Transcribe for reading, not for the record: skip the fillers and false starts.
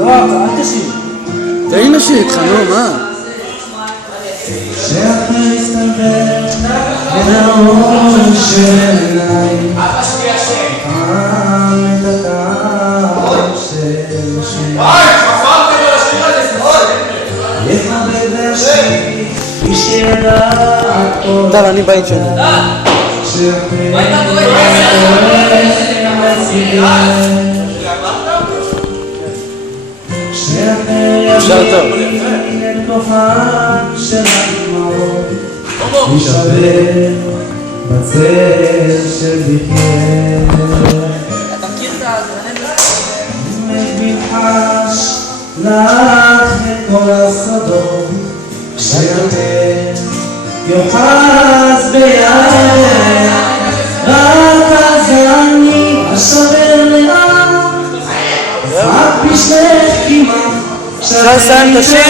לא, אל תשאיר. תן לי לשיר איתך, נו, מה? שאתה מסתבר בין האור של עיניי פעם את הטעם של השני לכבד להשאיר איש ידעת כל טל, אני בית שלי. שאתה אפשר טוב. את כוחן של הדמעות יישבר בצל של בכייה מבחש לך את כל הסודות כשאתם יוחז בידך רק אז אני אשבר לאט רק בשלך כמעט אפשר לסיים את השיר?